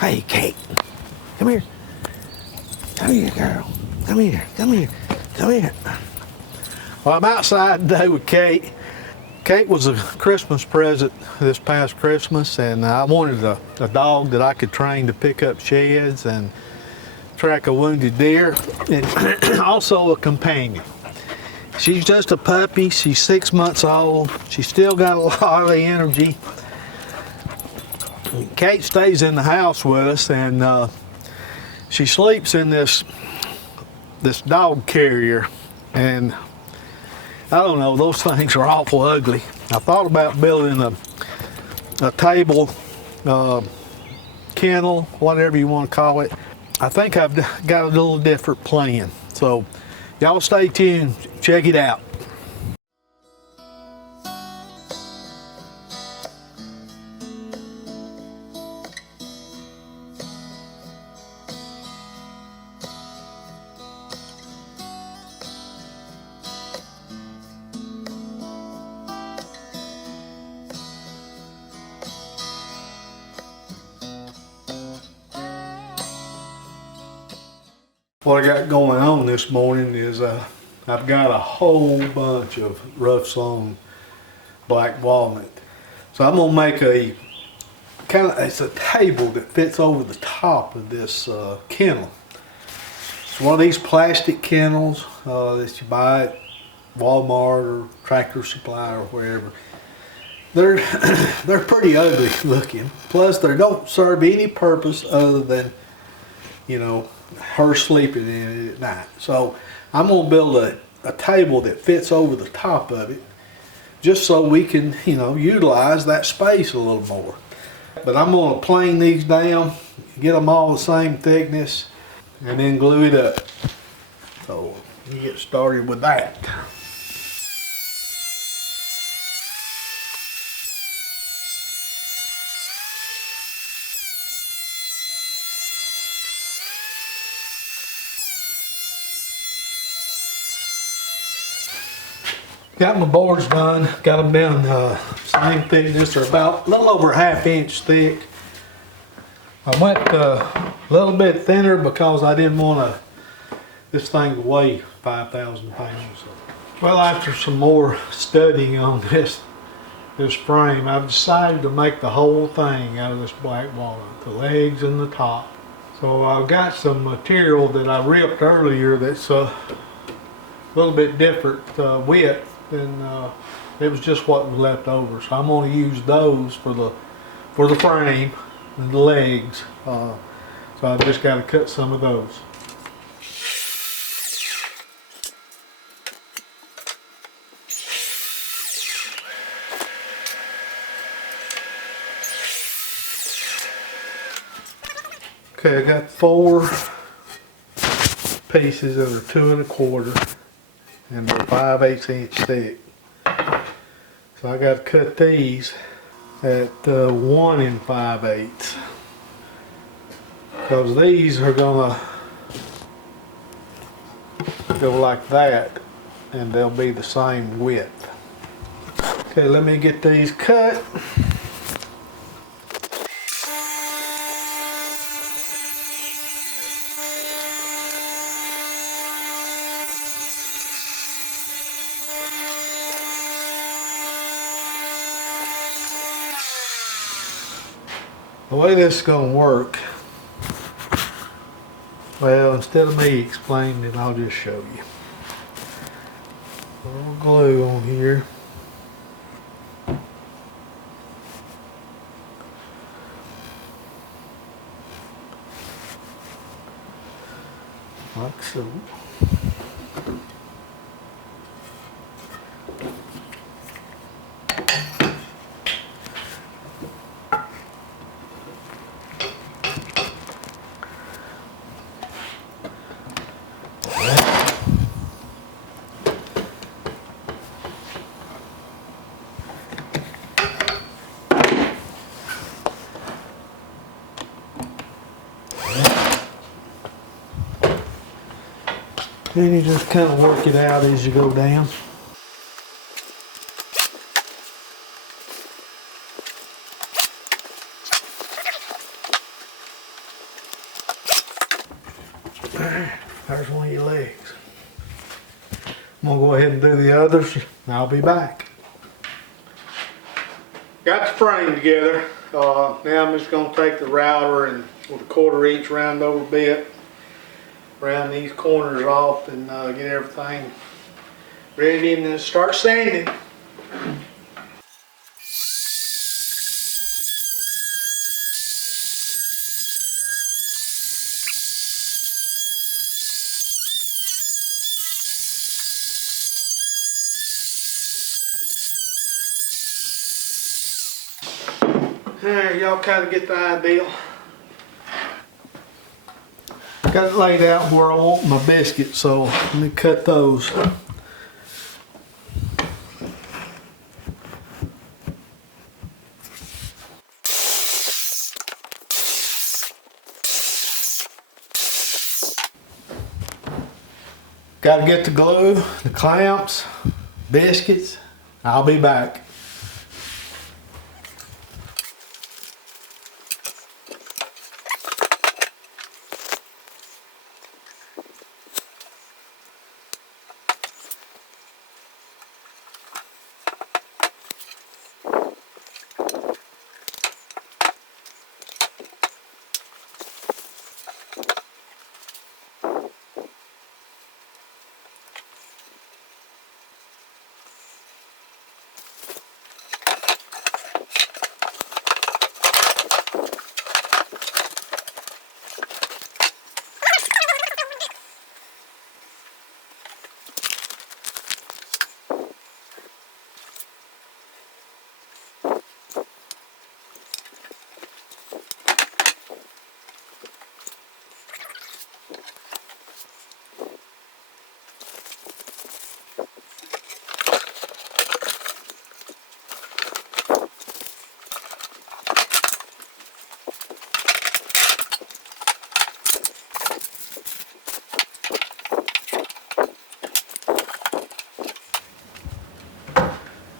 Hey, Kate. Come here. Come here, girl. Come here. Come here. Come here. Well, I'm outside today with Kate. Kate was a Christmas present this past Christmas, and I wanted a dog that I could train to pick up sheds and track a wounded deer, and also a companion. She's just a puppy. She's 6 months old. She's still got a lot of energy. Kate stays in the house with us, and she sleeps in this dog carrier, and I don't know, those things are awful ugly. I thought about building a table, kennel, whatever you want to call it. I think I've got a little different plan. So y'all stay tuned, check it out. What I got going on this morning is I've got a whole bunch of rough sawn black walnut. So I'm gonna make it's a table that fits over the top of this kennel. It's one of these plastic kennels that you buy at Walmart or Tractor Supply or wherever. They're pretty ugly looking. Plus they don't serve any purpose other than, you know, her sleeping in it at night. So I'm gonna build a table that fits over the top of it, just so we can, you know, utilize that space a little more. But I'm gonna plane these down, get them all the same thickness, and then glue it up. So you get started with that. Got my boards done, got them down same thickness, they're about a little over 1/2 inch thick. I went a little bit thinner because I didn't want this thing to weigh 5,000 pounds. Well, after some more studying on this frame, I've decided to make the whole thing out of this black walnut, the legs and the top. So I've got some material that I ripped earlier that's a little bit different width. And it was just what was left over, so I'm going to use those for the frame and the legs. So I've just got to cut some of those. Okay, I got 4 pieces that are 2 1/4. And they're 5/8 inch thick. So I got to cut these at 1 5/8, because these are gonna go like that, and they'll be the same width. Okay, let me get these cut. The way this is going to work, well, instead of me explaining it, I'll just show you. A little glue on here. Like so. Then you just kind of work it out as you go down. Alright, there's one of your legs. I'm gonna go ahead and do the others, and I'll be back. Got the frame together. Now I'm just gonna take the router and with a 1/4 inch round over bit, round these corners off and get everything ready and then start sanding. Alright, y'all kind of get the idea. Got it laid out where I want my biscuits, so let me cut those. Got to get the glue, the clamps, biscuits. I'll be back.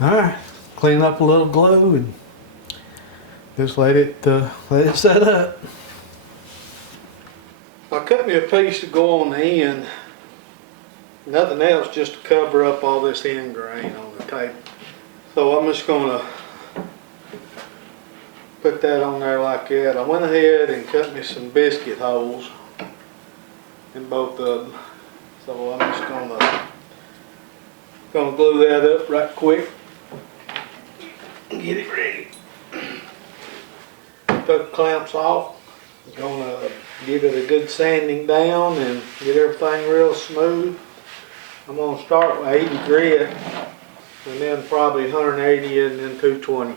Alright, clean up a little glue and just let it set up. I cut me a piece to go on the end. Nothing else, just to cover up all this end grain on the table. So I'm just gonna put that on there like that. I went ahead and cut me some biscuit holes in both of them. So I'm just gonna glue that up right quick. Get it ready. Took the clamps off. Gonna give it a good sanding down and get everything real smooth. I'm gonna start with 80 grit and then probably 180 and then 220.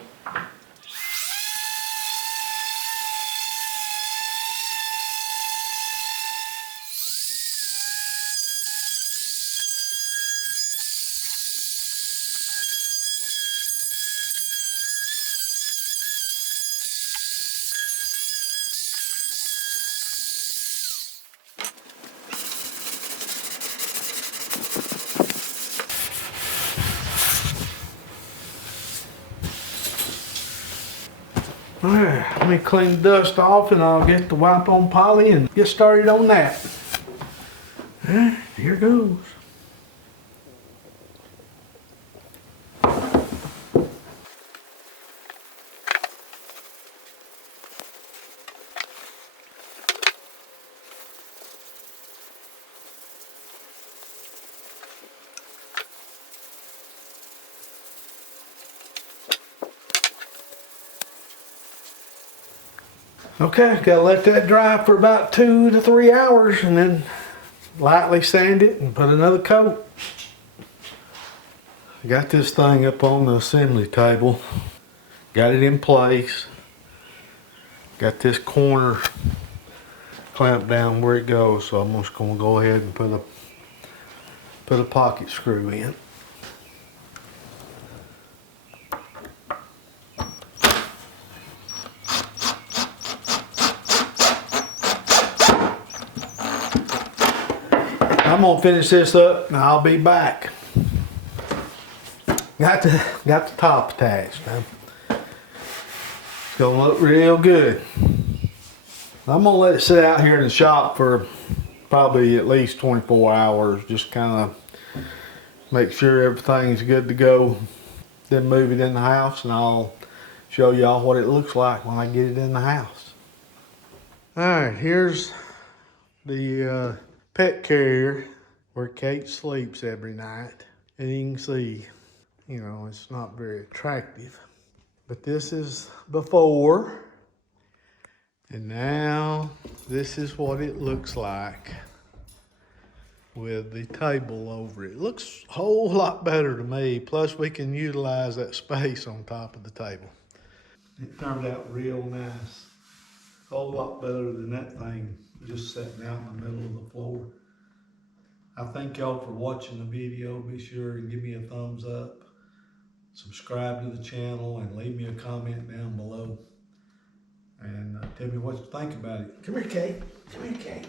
Alright, let me clean the dust off and I'll get the wipe on poly and get started on that. Alright, here goes. Okay, gotta let that dry for about 2 to 3 hours and then lightly sand it and put another coat. Got this thing up on the assembly table. Got it in place. Got this corner clamped down where it goes, so I'm just gonna go ahead and put a pocket screw in. I'm gonna finish this up and I'll be back. Got the top attached. It's gonna look real good. I'm gonna let it sit out here in the shop for probably at least 24 hours. Just kind of make sure everything's good to go. Then move it in the house and I'll show y'all what it looks like when I get it in the house. All right, here's the pet carrier where Kate sleeps every night. And you can see, you know, it's not very attractive. But this is before. And now this is what it looks like with the table over it. It looks a whole lot better to me. Plus we can utilize that space on top of the table. It turned out real nice. A whole lot better than that thing just sitting out in the middle of the floor. I thank y'all for watching the video. Be sure and give me a thumbs up. Subscribe to the channel and leave me a comment down below. And tell me what you think about it. Come here, Kate. Come here, Kate.